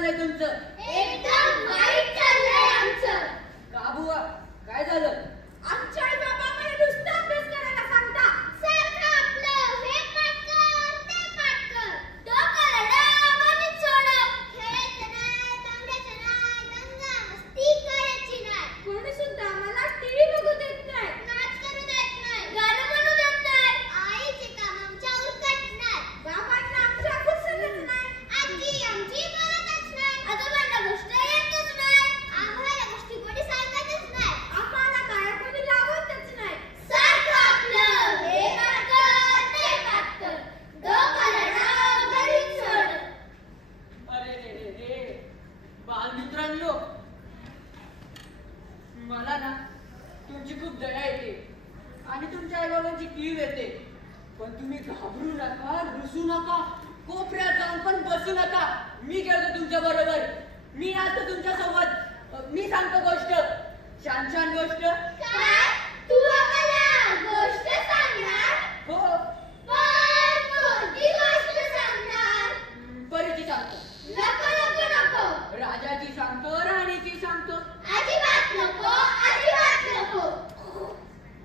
चाललंय तुमचं? एकदम वाईट चाललंय आमचं. का बुवा, काय झालं? आमच्या आई बाबा आम्हाला नुसतं अभ्यास करायला सांगता. सारखं आपलं हे पाठ कर, ते पाठ कर. डोकं रडव, गणित सोडव. खेळायचं नाही, दंगाचं नाही, दंगा मस्ती करायची नाही. कोणी सुद्धा आम्हाला टीव्ही बघू देत नाही, नाच करू देत नाही, गाणं म्हणू देत नाही. आईचे काम आमच्या उरकत नाही. बाबांना आमच्या पुसतच नाही. आजी आमची बोलतच नाही. आजोबांना गोष्ट येतच नाही. आम्हाला गोष्टी कोणी सांगतच नाही. आम्हाला काय कोणी लावतच नाही. सारखं आपलं हे पाठ कर, ते पाठ कर. डोकं रडव, गणित सोड. अरे रे रे, बालमित्रांनो, मला ना तुमची खूप दया येते आणि तुमच्या आईबाबांची कीव येते. पण तुम्ही घाबरू नका, रुसू नका, कोपऱ्यात जाऊन पण बसू नका. मी खेळतो तुमच्या बरोबर, मी असतो तुमच्या सोबत. मी सांगतो गोष्ट, छान छान गोष्ट. काय? तू आम्हाला गोष्ट सांगणार? हो, पण कोणती गोष्ट सांगणार? परीची सांगतो, नको नको नको. राजाची सांगतो, राणीची सांगतो, अजिबात नको, अजिबात नको.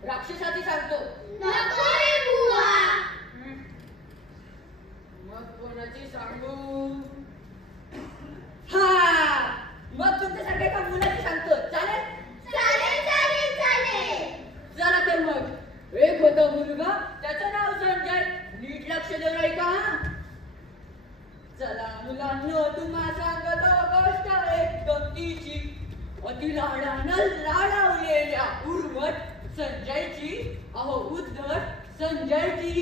राक्षसाची सांगतो. नको रे बुवा. मग कोणाची सांगू? हा, मग तुमच्यासारख्या एका मुलाची सांगतो. चालेल? चालेल चालेल चालेल. चला तर मग. एक होता मुलगा, त्याचं नाव संजय. नीट लक्ष देऊ ऐका. चला मुलांनो, तुम्हा सांगतो गोष्ट एक गमतीची. अति लाडानं लाडावलेल्या उर्वट संजयची, अहो उद्धट संजयची.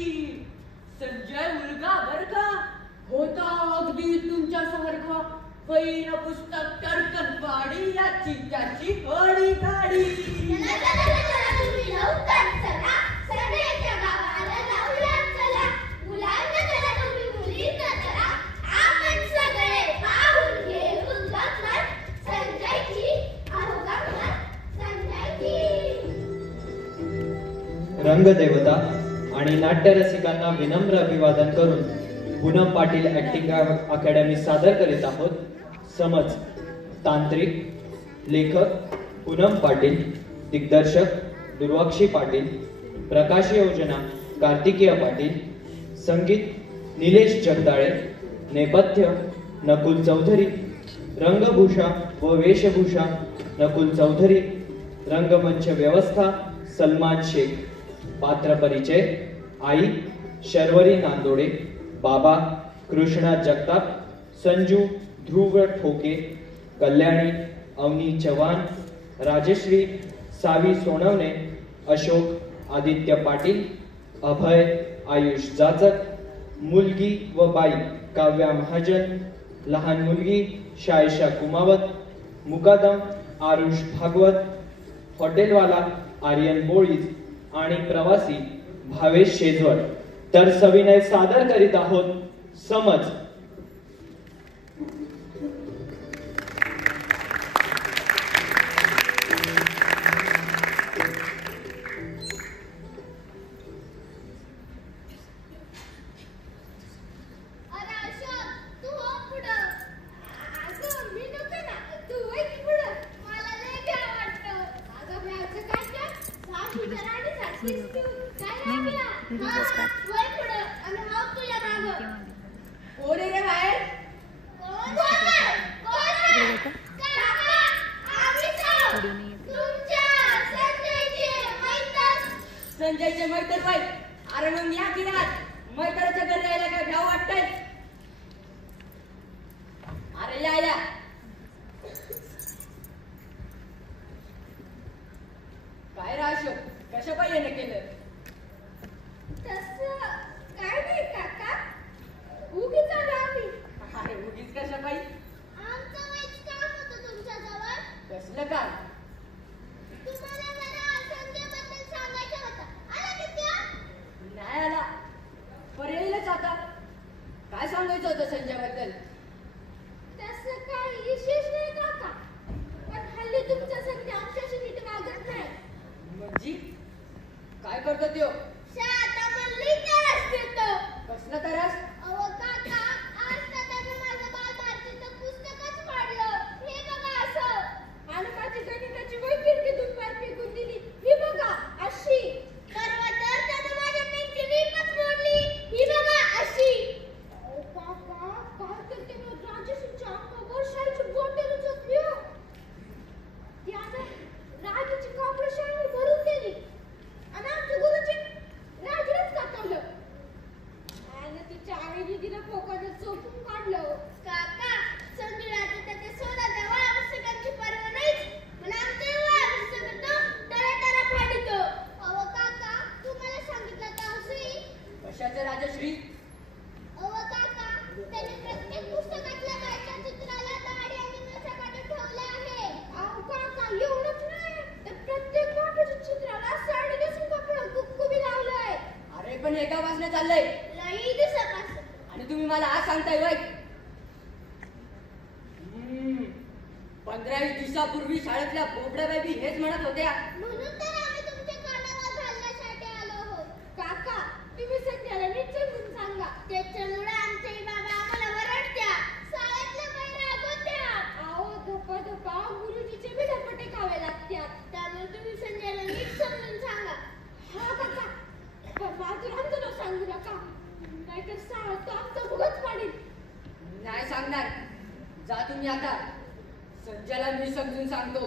संजय मुलगा बर का, होता अगदी तुमच्यासारखा. पैन पुस्तक टरकन पाडी, याची त्याची हडी गाडी. चला चला चला तुम्ही लवकर चला. सगळ्यांच्या गावाला लावूया चला. मुलांना चला, तुम्ही मुलींना चला. आपण सगळे पाहून घेऊ गंमत संजयची. अहो गंमत संजयची. रंगदेवता आणि नाट्यरसिकांना विनम्र अभिवादन करून पूनम पाटील ऍक्टिंग अकॅडमी सादर करीत आहोत. समज. तांत्रिक, लेखक पूनम पाटील, दिग्दर्शक दुर्वाक्षी पाटील, प्रकाश योजना कार्तिकेय पाटील, संगीत निलेश जगदाळे, नेपथ्य नकुल चौधरी, रंगभूषा व वेशभूषा नकुल चौधरी, रंगमंच व्यवस्था सलमान शेख. पात्र परिचय: आई शर्वरी नांदोडे, बाबा कृष्णा जगताप, संजू ध्रुव ठोके, कल्याणी अवनी चव्हाण, राजश्री सावी सोनवणे, अशोक आदित्य पाटील, अभय आयुष जाचक, मुलगी व बाई काव्या महाजन, लहान मुलगी शायशा कुमावत, मुकादम आरुष भागवत, हॉटेलवाला आर्यन बोळीज आणि प्रवासी भावेश शेजवळ. तर सविनय सादर करीत आहोत समज. अरे अशोक, तू हो पुढं. अगं मी नको ना, तू वळ की पुढं. मला लय भ्या वाटतं. अगं भ्याचं काय गं? सासूच्या राणीसारखीच तू. काय लागला? हा, वळ पुढं आणि हाव तुझ्या मागं. कोण आहे रे बाहेर? कोण आहे? कोण आहे? काका, आम्हीच आहोत. तुमच्या संजयचे मैत्रीण. संजयचे मैत्र बाई. अरे मग या की आत. मैत्राच्या घरी यायला काय भ्याव वाटतंय? अरे या या. काय रे अशोक, कशा पाहिजे केलं? तसं काय नाही काका, उगीच आलो आम्ही. अरे उगीच कशा पाहिजे? आमचं वाईट काम होतं तुमच्याजवळ. कसलं काय? तुम्हाला जरा संजयबद्दल सांगायचं होतं. आला का त्यो? नाही आला. पर येईलच आता. काय सांगायचं होतं संजयबद्दल? तसं काही विशेष नाही काका, पण हल्ली तुमचा संजय आमच्याशी नीट वागत नाही. म्हणजे काय करतो त्यो? शाळा म्हणली तरच देतो. कसलं तरस? अहो काका, आज तर त्यानं माझं बाल भारतीचं पुस्तकच चाललंय लई दिवसापासून. आणि तुम्ही मला आज सांगताय वय 15-20 दिवसापूर्वी शाळेतल्या बोबड्या बाई हेच म्हणत होत्या. म्हणून तर आम्ही तुमच्या कानावर घालण्यासाठी आलो आहोत. काका, तुम्ही संध्याला नीट समजून सांगा. त्याच्यामुळे आमचे बाबा आम्हाला वरडत्या. शाळेतल्या बाई रागवत्या. अहो, धप्पा गुरुजीचे बी धपाटे खावे लागतात. त्यामुळे तुम्ही संध्याला नीट समजून सांगा. हा काका, पण बाजूला आमचं नाव सांगू नका. नाहीतर शाळा तो आमचा भुगच पाडील. नाही सांगणार. जा तुम्ही आता. संजयला मी समजून सांगतो.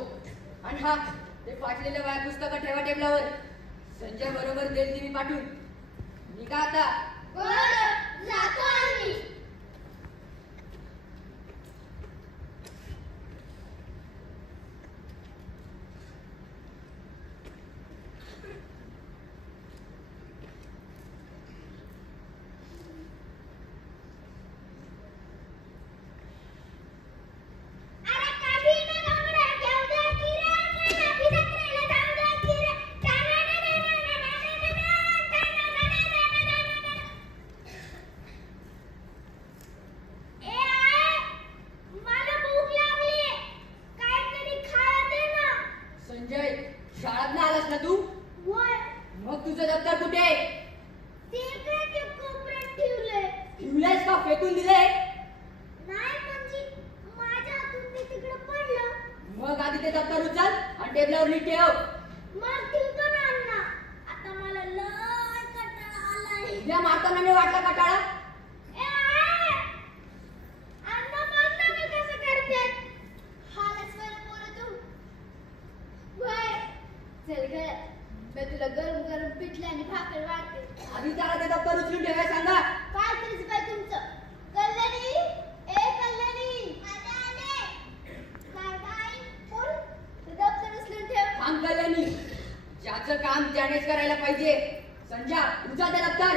आणि हा, ते फाटलेले वया पुस्तकं ठेवा टेबलावर. संजय बरोबर देईल ती मी पाठवून. निघा आता. बरं, जातो आम्ही. अरे कधी ना नवरा घेऊ दे की रे, मला भिजत्रेला जाऊ दे की रे. ए आय, मला भूक लागली. काहीतरी खायला दे ना. संजय, शाळेत आलास ना तू? होय, मग तुझं दप्तर कुठे? ते काय ते कोपऱ्यात ठेवलंय. ठेवलंयस का फेकून दिलंय? नाही म्हणजे माझ्या हातून ते तिकडे पडलं. मग आधी ते दप्तर उचल आणि टेबलावर नीट ठेव. मग ठेवतो ना अण्णा. आता मला लय कंटाळा आलाय. उद्या मारताना नाही वाटला कटाळा? ए आय, अण्णा बघ ना मी कसं करते. हालच बरं पोरं तू. होय, चल ग, मी तुला गरम गरम पिठलं आणि भाकर वाढते. आधी त्याला ते दप्तर उचलून ठेवायला सांगा. काय तरीच बाई तुमचं. कल्याणी, ए कल्याणी. आले. काय बाई, कोण? ते दप्तर उचलून ठेव. काम कल्याणी. ज्याचं काम त्यानेच करायला पाहिजे. संजय, उचल ते दप्तर.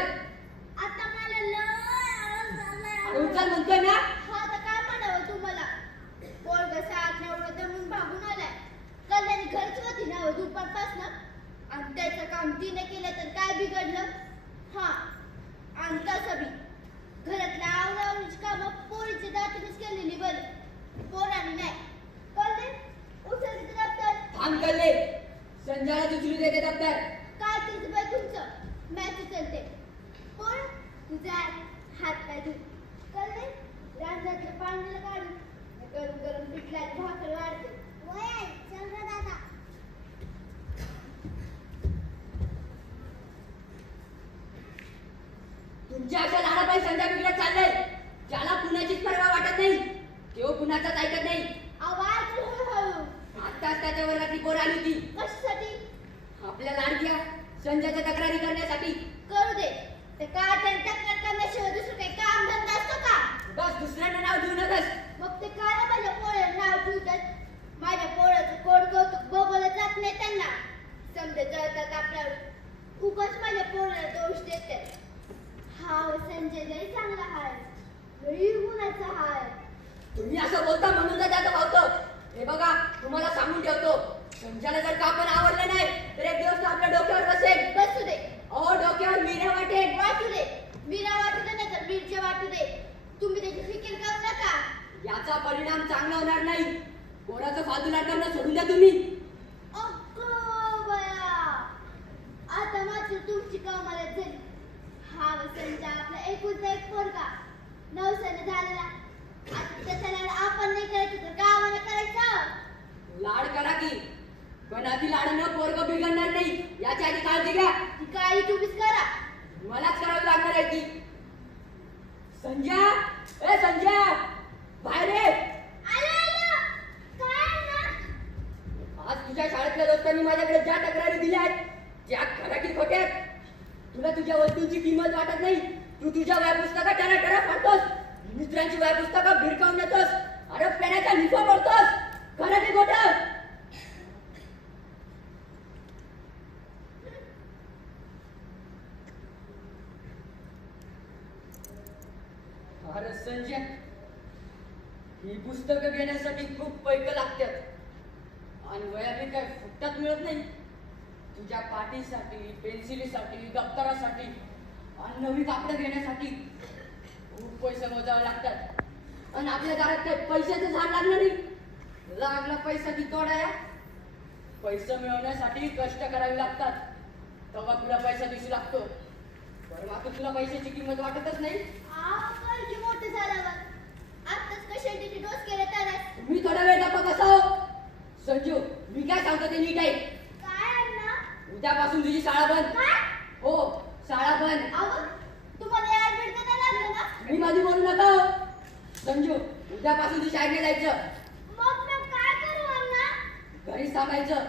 आता मला लय आळस आलाय. अरे उचल म्हणतोय ना. हा, आता काय म्हणावं तुम्हाला. पोरगं साथ एवढं दमून भागून आलाय. कल्याणी घरच होती ना दुपारपासनं. आणि त्याचं काम तिने केलं तर काय बिघडलं. हा, आणि तसं बी घरातल्या आवरावरीची कामं पोरीच्या दातीनेच केलेली बरी. पोरांनी नाही. कळले? उचल तिचं दप्तर. थांब कल्ले. संजयला उचलू दे ते दप्तर. काय तुझं बाई तुमचं. मॅच उचलते. पोर, तुझा हात पाय धुत. कळले? रांजातलं पाण्याला काढून गरम गरम पिठला भाकर वाढते. वय, चल रे दादा. तुमच्या अशा लहानपाई संजय बिघडत चाललंय. ज्याला कुणाचीच परवा वाटत नाही, तो कुणाचाच ऐकत नाही. आवाज हळूहळू. आत्ताच त्याच्या वर्गातली पोर आली होती. कशासाठी? आपल्या लाडक्या संजयच्या तक्रारी करण्यासाठी. करू दे. ते काय त्यांच्या तक्रार करण्याशिवाय दुसरं काही काम धंदा असतो का? बस दुसऱ्यांना नाव देऊ नकस. मग ते काय ना माझ्या पोळ्याला नाव ठेवतात. माझ्या पोळ्याचं कोड कौतुक बघवलं जात नाही त्यांना. समजा जळतात आपल्यावर. उगाच माझ्या पोळ्याला दोष देतात. हा संजय लई चांगला हाय. लई गुणाचा हाय. तुम्ही असं बोलता म्हणून तर त्याचं भावतं. हे बघा, तुम्हाला सांगून ठेवतो. संजयला जर का पण आवडलं नाही तर एक दिवस तो आपल्या डोक्यावर बसेल. बसू दे. अहो, डोक्यावर मिऱ्या वाटेल. वाटू दे. मीरा वाटू दे नाही तर मिरच्या वाटू दे. तुम्ही त्याची फिकीर करू नका. याचा परिणाम चांगला होणार नाही. पोराचं फालतू नाटकांना सोडून द्या तुम्ही. अगं बया, आता मात्र तुमची कामाला झाली. हा संजय आपला एकुलता एक पोरगा. नवसाने झालेला. आता त्याचा लाड आपण नाही करायचं तर गावाला करायचं. लाड करा की, पण आधी लाडानं पोरगं बिघडणार नाही याची आधी काळजी घ्या. ती काळी तुम्हीच करा. मलाच करावी लागणार आहे ती. संजय, ए संजय, बाहेर ये. आलो. काय ना? आज तुझ्या शाळेतल्या दोस्तांनी माझ्याकडे ज्या तक्रारी दिल्या आहेत त्या खऱ्या की खोट्या आहेत? तुला तुझ्या वस्तूंची किंमत वाटत नाही. तू तुझ्या वया पुस्तकात टरा फाडतोस. मित्रांची वया पुस्तकं भिरकावून देतोस. अरे पेण्याचा निफा पडतोस. खरं की खोटं? अरे संजय, ही पुस्तकं घेण्यासाठी खूप पैसे लागतात आणि वया बी काय फुकटात मिळत नाही. तुझ्या पाटीसाठी, पेन्सिलीसाठी, दप्तरासाठी आणि नवी कापडं घेण्यासाठी खूप पैसे मोजावे लागतात आणि आपल्या दारात काही पैशाचं झाड लागलं नाही. लागला पैसा की तोडाया. पैसा मिळवण्यासाठी कष्ट करावे लागतात, तेव्हा तुला पैसा दिसू लागतो. बरं आता तुला पैशाची किंमत वाटतच नाही. आपण की मोठे झाल्यावर आताच कशाचे डोस केले तरच. मी थोडा वेळ गप्पा बसाव. संजू, मी काय सांगतो ते नीट आहे. काय अण्णा? उद्यापासून तुझी शाळा बंद. काय? हो, शाळा बंद. अहो, तुम्हाला या ऍडमिट लागलं ना? मी मध्ये बोलू नका हो. संजू, उद्यापासून तू शाळेत जायचं. मग मी काय करू अण्णा? घरी थांबायचं.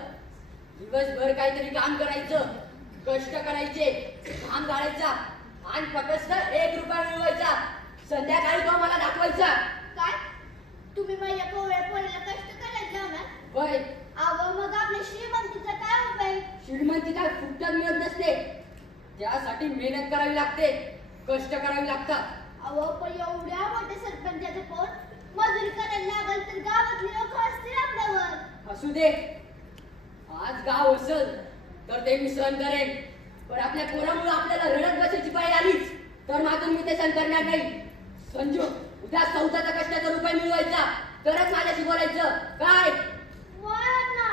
दिवसभर काहीतरी काम करायचं, कष्ट करायचे, घाम गाळायचा आणि फक्त 1 रुपया मिळवायचा. संध्याकाळी तो मला दाखवायचा. काय? तुम्ही माझ्या कोवळ्या पोरीला कष्ट करायला लावणार? होय, अहो, मग आपल्या श्रीमंतीचा काय उपाय? श्रीमंती काय फुकटात मिळत नसते. त्यासाठी मेहनत करावी लागते, कष्ट करावी लागतात. अहो, पण एवढ्या मोठ्या सरपंचाचं पोट मजुरी करायला लागल तर गावातली लोक असतील आपल्यावर. असू दे, आज गाव असेल तर ते मी सहन करेन, पण आपल्या पोरामुळे आपल्याला रडत बसायची पाळी आलीच तर मात्र मी ते सहन करणार नाही. संजू, उद्या 14चा कष्टाचा रुपये मिळवायचा तरच माझ्याशी बोलायचं. काय? होय अण्णा.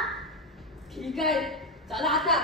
ठीक आहे, चला आता.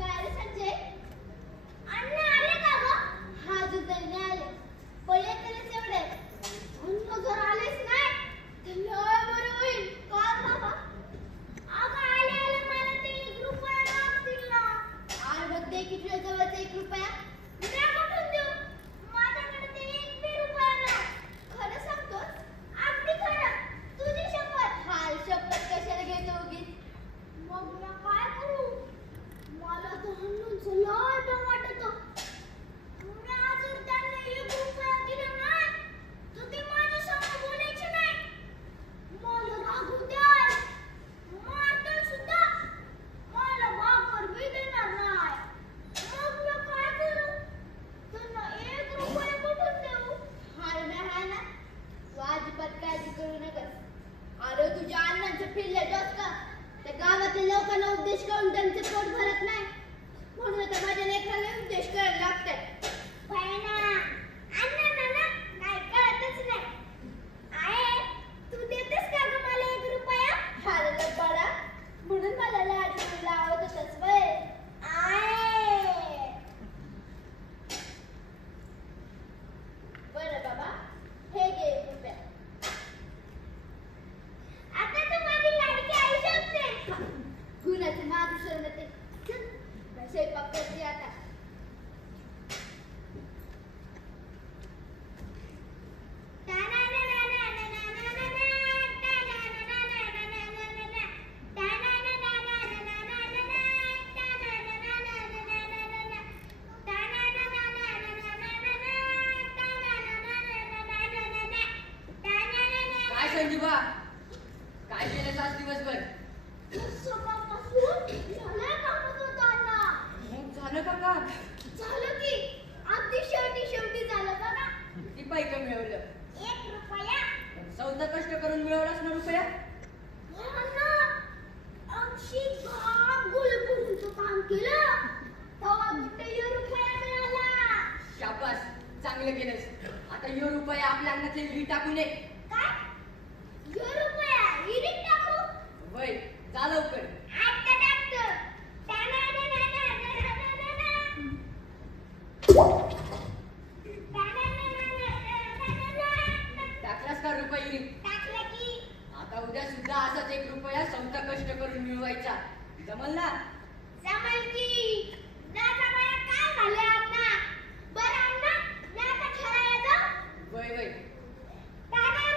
काय रे संजय? अण्णा आले का गं? हा अजून तरी नाही आले. पहिले तरीच एवढे. अण्णा जर आलेच नाही तर लय बरं होईल. का बाबा? अगं आले मला ते 1 रुपया लागतील ना. अरे मग दे की तुझ्या जवळचा 1 रुपया. मी कुठून देऊ? माझ्याकडे ते 1 बी रुपया नाही. खरं सांगतोस? अगदी खरं. तुझी शपथ. हाय, शपथ कशाला घेतो उगीच? मग मी काय करू? मला तर हन्नूचं लय डर वाटतं. मी अजून त्यांना 1 रुपया दिला नाही तर ते माझ्या समोर बोलायचे नाही. मला रागवतात, मारतात सुद्धा. मला भाकर बी देणार नाही. मग मी काय करू? त्यांना 1 रुपया कुठून देऊ? हाय ना, तू अजिबात काळजी करू नकोस. अरे तुझ्या अण्णांचे पिल्ले डोसका त्या गावातल्या लोकांना उद्देश करून त्यांचे पोट भरत नाही, म्हणून आता माझ्या लेकराला उद्देश करायला लागतात. अण्णा काय कळतच नाही. आहे, तू देतेस का गं मला 1 रुपया? अरे लबाडा, म्हणून मला लाडी लावत होतास व्हय? आहे. बरं बाबा, हे घे 1 रुपया. आता तू माझी लाडकी आई शकते. गुणाचे मागू सोडलं ते. चल, स्वयंपाक करते आता. काय संजूबा, काय केलं आज दिवसभर? सकाळपासून झालं कामच होतं अण्णा. मग झालं का काम? झालं की अगदी शेवटी झालं बघा. किती पैक मिळवलं? 1 रुपया. स्वतः कष्ट करून मिळवलास ना रुपया? अण्णा, अक्षी घाम गुलगुलीचं काम केलं तेव्हा कुठे 1 रुपया मिळाला. शाबास, चांगलं केलंस. आता 1 रुपया आपल्या अन्नातले विहिरीत टाकून ये. काय? 1 रुपया विहिरीत टाकू? वय, जा लवकर. आता टाकतो. टाकलास का रुपया विहिरीत? टाकलं की. आता उद्या सुद्धा असाच 1 रुपया स्वतः कष्ट करून मिळवायचा. जमल ना? जमल की. दादा बाया काय झाले अण्णा? बरं अण्णा, मी आता खेळायला जाऊ? वय वय. दादा.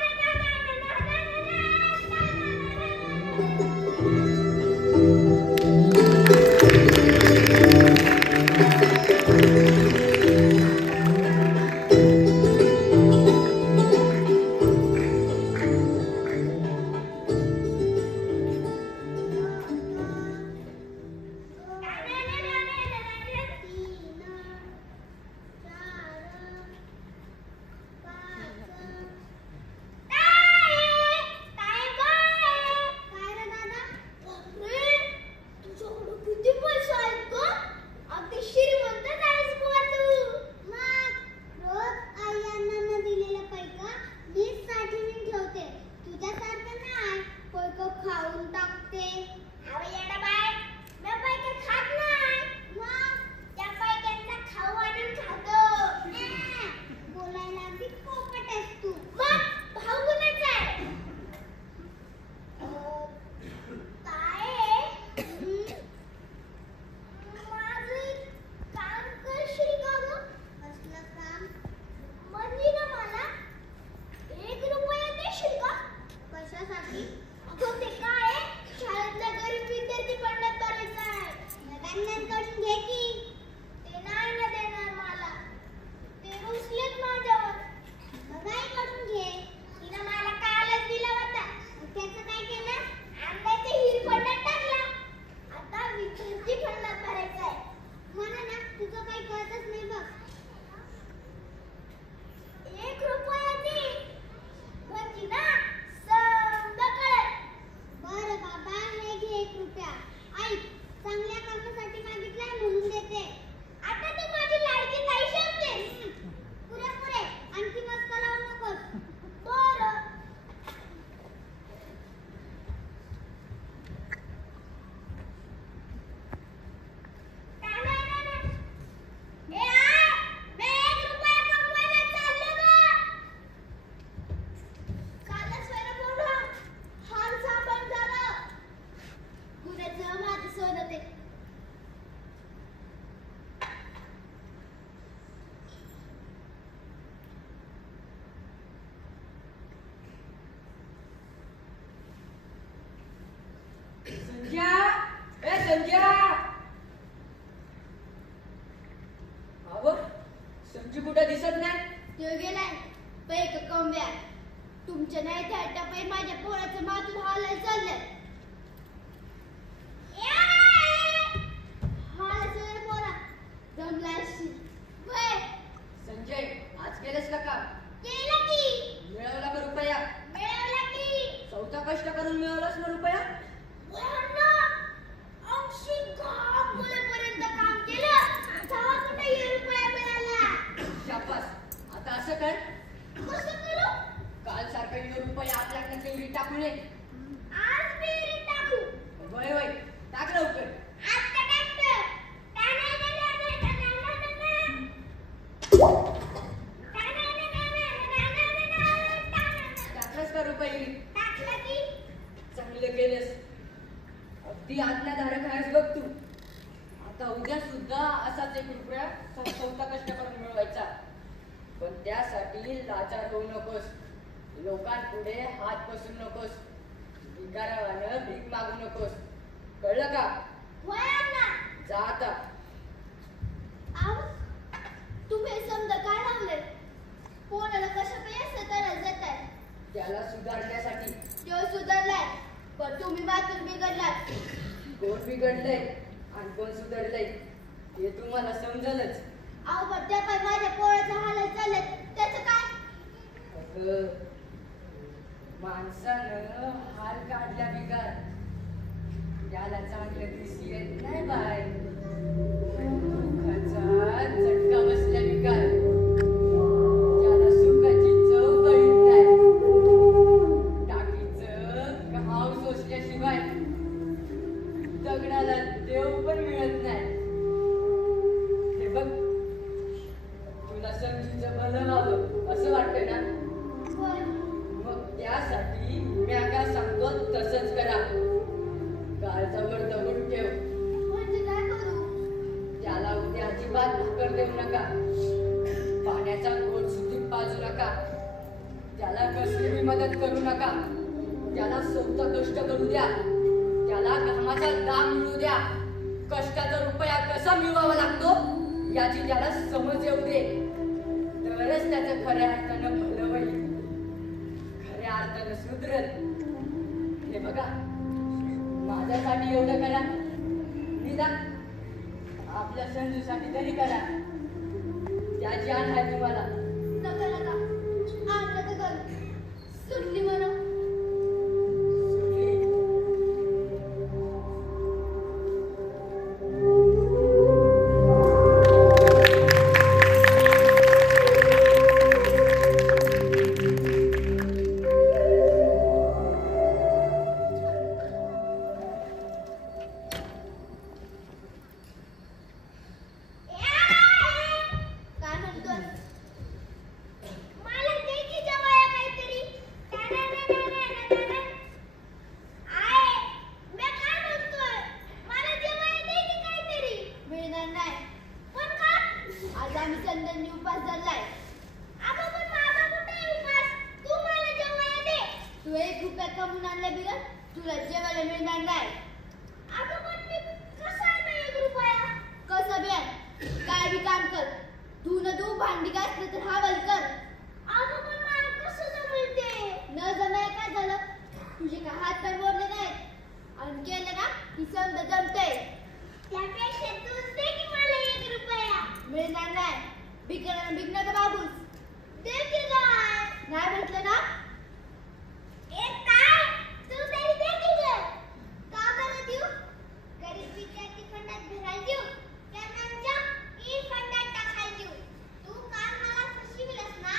बोंब्या तुमच्या नाही त्या टपाई माझ्या पोराचं मातून हालाय चाललंय हालायचं पोरा जमलायशी वय संजय आज केलंस का काम केलं की मिळवला का रुपया मिळवला की चौथा कष्ट करून मिळवलास ना रुपया वयांना अंशी काम मुलेपर्यंत काम केलं तेव्हा कुठे रुपया मिळाला शाबास आता असं कर कसं करू काल सारखा रुपया आपल्याकडे तेवढी टाकू नये आज मी टाकू वय वय टाक लवकर आता टाकतो टाकलंस का रुपये टाकलं की चांगलं केलंस अगदी आज्ञाधारक आहेस बघ तू आता उद्या सुद्धा असाच एक रुपया चौथा कष्ट करून मिळवायचा पण त्यासाठी लाचार होऊ नकोस लोकांपुढे हात पसरू नकोस भिकाऱ्यावानं भीक मागू नकोस कळलं का वयांना जा आता आव तुम्ही समजा काय लावले कोणाला कशा पैसे करायला जाताय त्याला सुधारण्यासाठी तो सुधारलाय पण तुम्ही मात्र बिघडलात कोण बिघडलंय आणि कोण सुधारलंय हे तुम्हाला समजलंच अहो पण त्या पण माझ्या पोराचं हालत चालत त्याचं काय अगं, माणसानं हाल काढल्या बिगार त्याला चांगलं दिसी येत नाही बाय दुःखाचा झटका बसल्या बिगार त्याला सुखाची चव कळीत नाही टाकीचं घाव सोसल्याशिवाय दगडाला देव पण मिळत नाही हे बघ तुला संजूचं भलं व्हावं असं वाटतं ना मग त्यासाठी मी काय सांगतो तसंच करा काळजावर दगड ठेव म्हणजे काय करू त्याला उद्या अजिबात भाकर देऊ नका पाण्याचा घोट सुधीत पाजू नका त्याला कसली मदत करू नका त्याला स्वतः कष्ट करू द्या त्याला घामाचा दाम मिळू द्या कष्टाचा रुपया कसा मिळवावा लागतो याची त्याला समज येऊ दे तरच त्याचं खऱ्या अर्थानं भलं होईल खऱ्या अर्थानं सुधरल हे बघा माझ्यासाठी एवढं करा निदान आपल्या संजूसाठी तरी करा त्याची आण आहे तुम्हाला नका नका आणलं तर कर सुटली म्हणा सुटली. काय म्हणतोय मला दे की जेवायला काहीतरी आय मी काय म्हणतोय मला जेवायला दे की काहीतरी मिळणार नाही पण का आज आम्ही संध्यानी उपास धरलाय अगं पण माझा कुठे उपास तू मला जेवायला दे तू 1 रुपया कमवून आणला बिगर तुला जेवायला मिळणार नाही अगं पण मी कसा आणू 1 रुपया कसं बे काय बी काम कर तू न तू भांडी घासली तर हवाल कर अगं पण मला कसं जमेल ते न जमाय काय झालं तुझे काय हात पाय मोडले नाहीत आणि केलं ना की समजा जमतंय त्यापेक्षा तूच दे की मला 1 रुपया मिळणार नाही भिकणार भिकणार का बाबूस दे की काय नाही म्हटलं ना काय तू तरी दे की ग का बरं देऊ गरीब विद्यार्थी फंडात भरायला देऊ त्या त्यांच्या ई फंडात टाकायला देऊ तू काल मला फसविलंस ना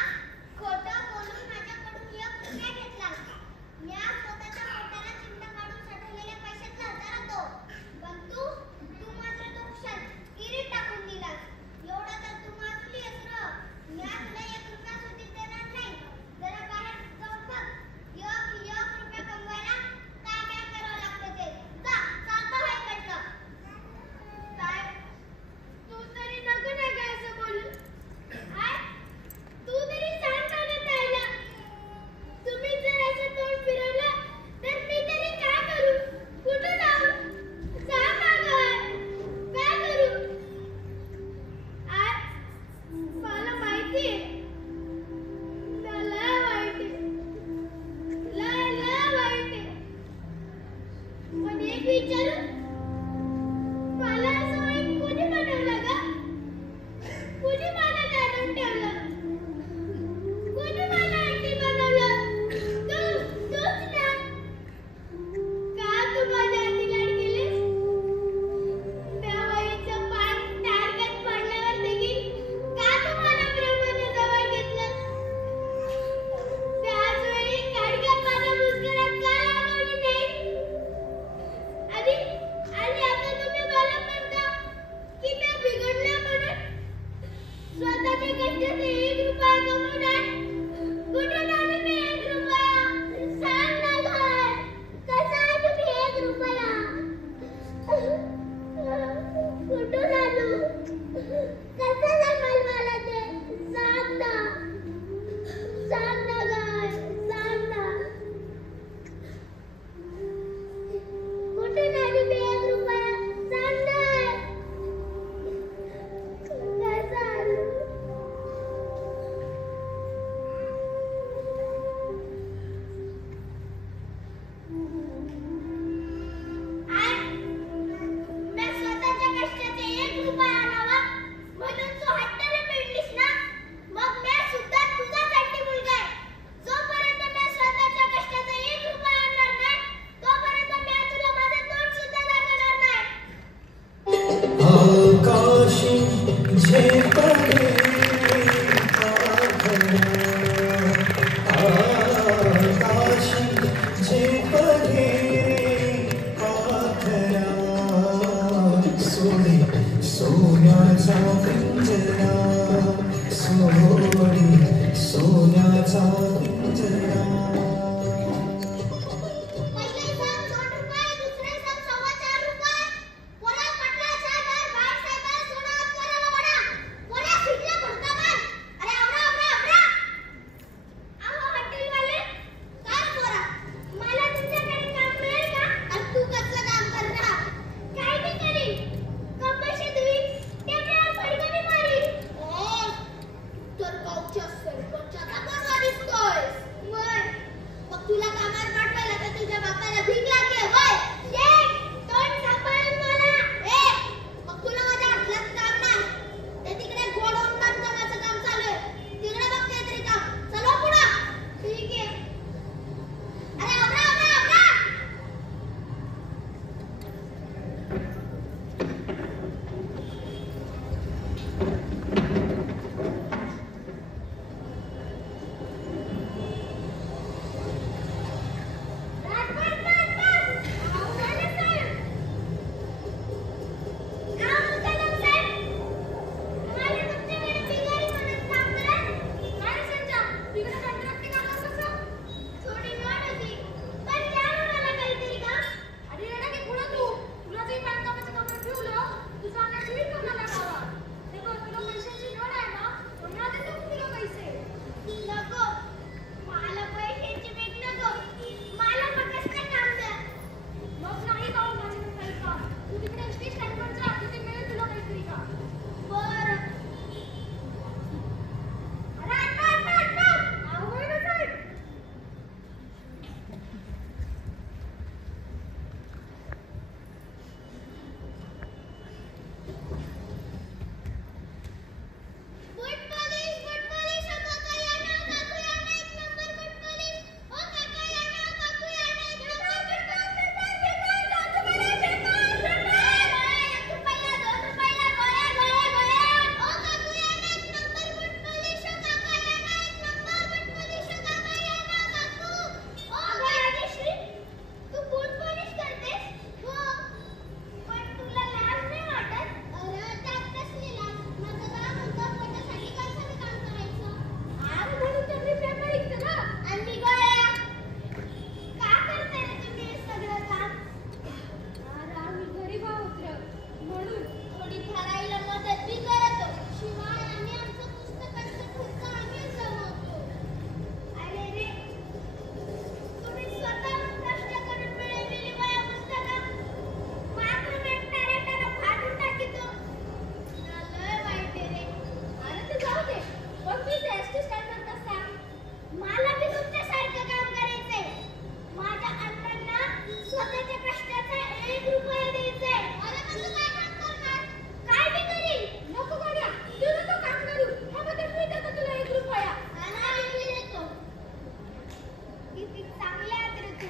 ती चांगल्या आहेत रे तू.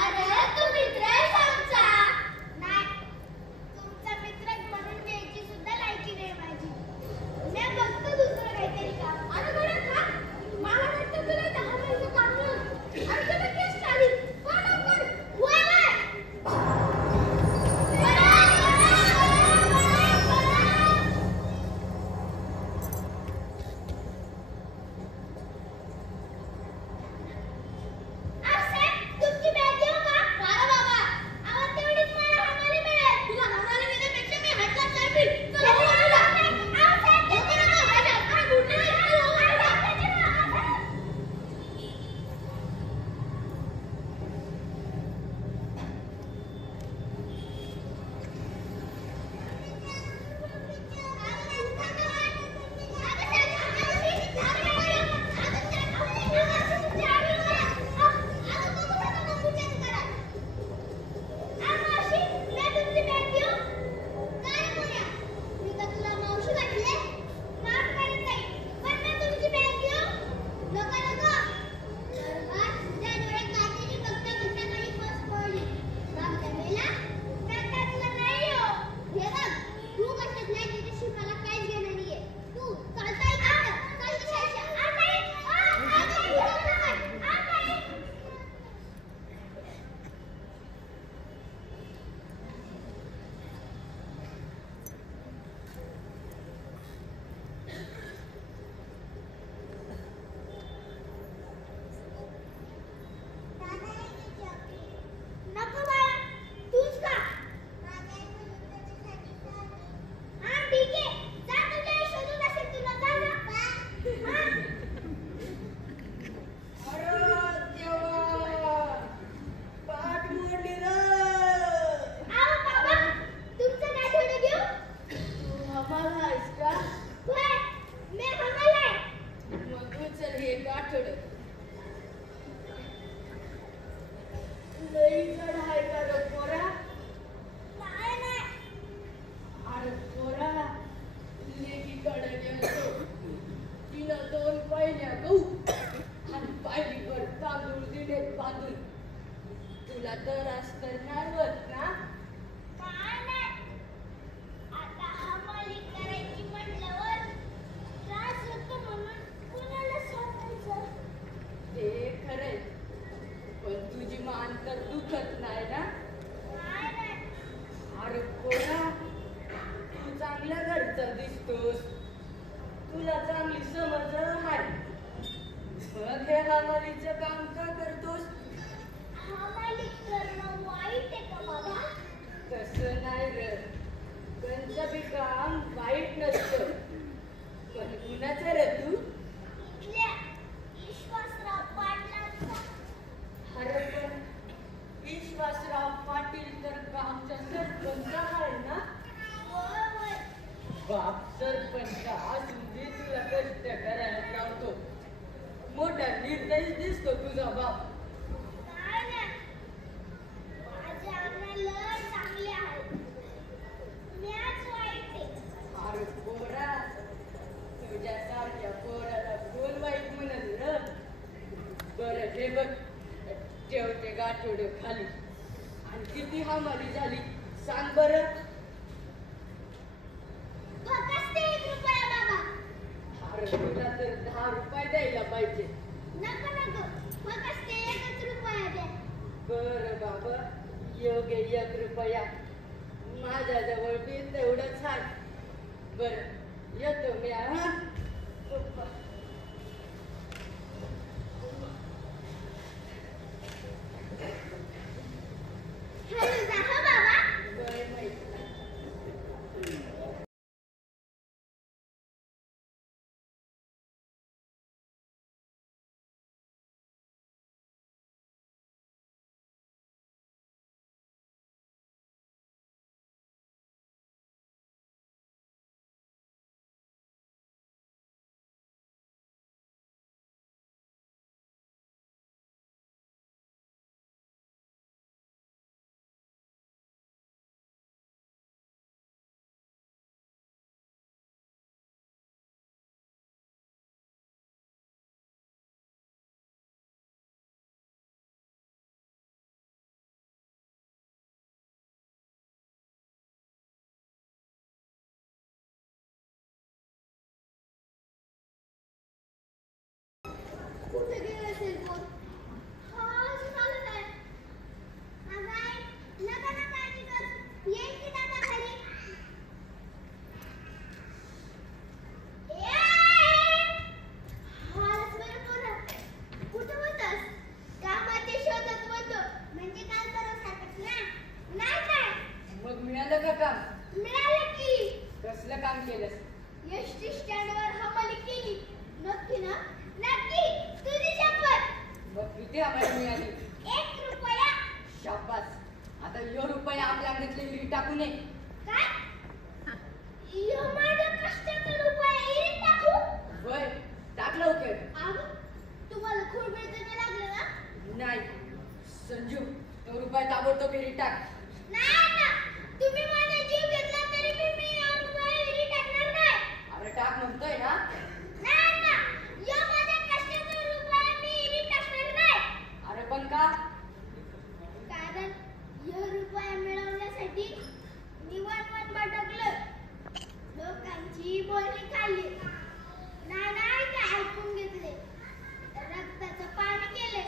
अरे तू मित्र आहेस आमचा. नाही, तुमचा मित्र म्हणून घ्यायची सुद्धा लायकी नाही माझी. मी बघतो दुसरं काहीतरी काम. अरे गड्या थांब. मला वाटतं तुला 10 महिने काम मिळेल. आणि तुला केस आली. कर लवकर. वय वय. तुमची बॅग घेऊ का? बरं बाबा. अहो तेवढीच मला हमाली मिळेल. तुला हमाली मिळण्यापेक्षा मी हातला चालवील. चला बोला. अहो साहेब देते ना. काय गुन्हा आहे? नको बाळा, तूच खा. हा ठीक आहे. जा तुझ्या आई शोधून असेल तुला. जा ना. हा. अरे देवा, पाठ मोडली रे. आओ बाबा, तुमचं काय थोडं घेऊ? तू हमाला आहेस का? होय, मी हमाल आहे. मग तू चल हे गाठोड. लई जड आहे का रे पोरा? काय नाही. अरे पोरा, लेकीकडे गेलो. तिनं 2 पहिल्या गहू आणि पायलीभर तांदूळ दिले बांधून. तुला तर असतं नर्वस ना? काय नाही. आता हमाली करायची म्हटल्यावर त्रास होतो म्हणून कुणाला सांगायचं? ते खरंय, पण तुझी मान तर दुखत नाही ना? काय नाही. अरे पोरा, तू चांगल्या घरचा दिसतोस. तुला चांगली समज आहे. मग हे हमालीचं काम का करतोस? हमाली करणं वाईट आहे का बाबा? तसं नाही रे. कोणचं बी काम वाईट नसतं. पण कुणाचं रे तू? इथल्या विश्वासराव पाटलांचा. अरे पण विश्वासराव पाटील तर गावचा सरपंच आहे ना? होय होय. बाप सरपंच असून बी तुला कष्ट करायला लावतो. मोठा निर्दयी दिसतो तुझा बाप. काय नाही. माझे अण्णा लय चांगले आहेत. मीच वाईट आहे. अरे पोरा, तुझ्यासारख्या पोराला कोण वाईट म्हणत र? बरं हे बघ, ठेवते गाठोड खाली. आणि किती हमाली झाली सांग बरं? फक्त 1 रुपया बाबा. अरे तुला तर 10 रुपये द्यायला पाहिजे. नको नको. फक्त 1 रुपया द्या. बरं बाबा, योग्य 1 रुपया. माझ्याजवळ बी तेवढंच आहे. बरं येतो मी हा. पप्पा. कुठे गेला असेल कोण? हा असं चालत आहे. अगं आई, नका ना काळजी करू. येईल की दादा घरी. ए आई! हा बरं कोण आहे? कुठं होतास? कामाच्या शोधात होतो. म्हणजे काल परवा सारखंच ना? नाही काय? मग मिळालं का काम? मिळालं की. कसलं काम केलंस? एसटी स्टँडवर हमाली केली. नक्की ना? नक्की. तुझी शपथ. मग किती आम्हाला मिळाली? 1 रुपया. शाबास. आता यो रुपया आपल्या अंगणातले विहिरीत टाकू नये. काय? यो माझ्या कष्टाचा रुपया इरीत टाकू? होय, टाक लवकर. अगं, तुम्हाला खूप वेळ तर लागलं ना? नाही संजू, तो रुपया ताबडतोब विहिरीत टाक. नाही ना. तुम्ही माझा जीव घेतला तरी मी या रुपया इरीत टाकणार नाही. अरे टाक म्हणतोय ना. नाही ना. यो माझ्या कष्टाचा रुपया मी इरीत टाकणार नाही. अरे पण का? कारण यो रुपया मिळवण्यासाठी मी वन भटकलोय. लोकांची बोलणी खाल्ली. नाही ते ऐकून घेतले. रक्ताचं पाणी केले.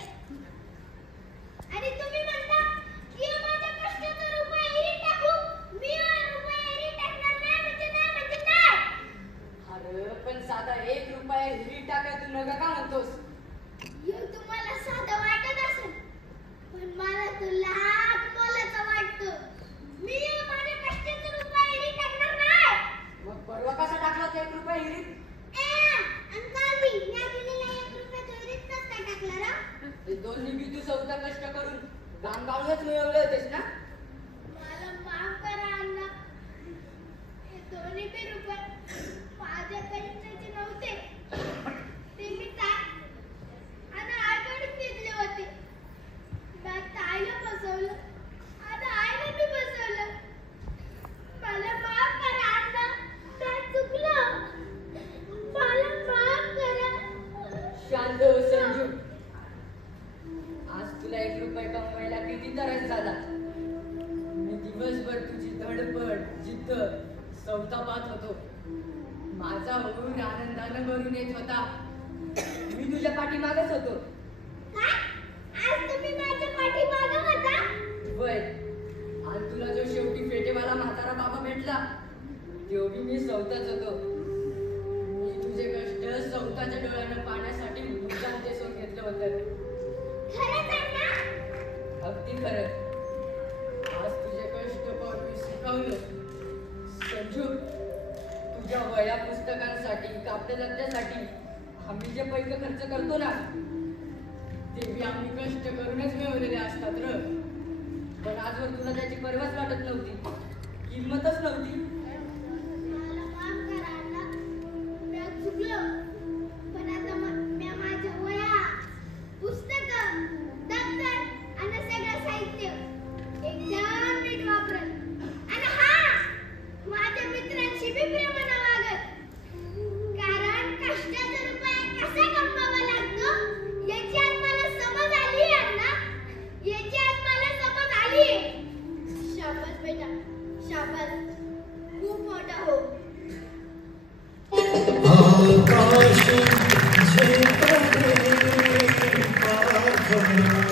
आणि तुम्ही म्हणता की यो माझ्या कष्टाचा रुपया इरीत टाकू? मी यो रुपया इरीत टाकणार नाही म्हणजे नाही. अरे पण साधा 1 रुपया विहिरीत टाकाय तू नका का म्हणतोस? यो तुम्हाला साधं वाटत असेल, पण मला तो लाख मोलाचा वाटतो. मी यो माझ्या कष्टाचा रुपया इरीत टाकणार नाही. मग परवा कसा टाकला होता 1 रुपया विहिरीत? अंकल मी या मुलीला 1 रुपया चोरीत नसता टाकला ना? हे दोन्ही बी तू स्वतः कष्ट करून गाण गाळूनच मिळवले होतेस ना? मला माफ करा अण्णा. हे दोन्ही बी रुपये माझ्या कष्टाचे नव्हते. ते मी आणि आईकडून घेतले होते. मी ताईला फसवलं आणि आईला बी फसवलं. मला माफ करा अण्णा. काय चुकलं? मला माफ करा. शांत हो संजू. आज तुला 1 रुपया कमवायला किती त्रास झाला. मी दिवसभर तुझी धडपड जिद्द सौता पाहत होतो. माझा होऊन आनंदानं भरून येत होता. मी तुझ्या पाठीमागच होतो. काय? आज तुम्ही माझ्या पाठीमागं होता? वय आणि तुला जो शेवटी फेटेवाला म्हातारा बाबा भेटला तो बी मी सौताच होतो. मी तुझे कष्ट सौताच्या डोळ्यानं पाहण्यासाठी मुद्दाम ते सोड घेतलं होतं. खरंच अण्णा? अगदी खरं. आज तुझे कष्ट पाहून मी शिकवलं. संजू, तुझ्या वया पुस्तकांसाठी कापडलत्त्यासाठी आम्ही जे पैसे खर्च करतो ना ते बी आम्ही कष्ट करूनच मिळवलेले असतात र. पण आजवर तुला त्याची पर्वाच वाटत नव्हती, किंमतच नव्हती. मला माफ करा अण्णा. मी चुकलो. पण आता मी माझ्या वया, पुस्तकं, दप्तर आणि सगळं साहित्य एकदम नीट वापरल. आणि हा, माझ्या मित्रांशी बी प्रेमानं वागत. कारण कष्टाचा रुपया कसा कमवावा लागतो याची आज मला समज आली आहे अण्णा. याची आज मला समज आली आहे. शाबास बेटा, शाबास. खूप मोठा हो. आकाश झेपावे पाखरा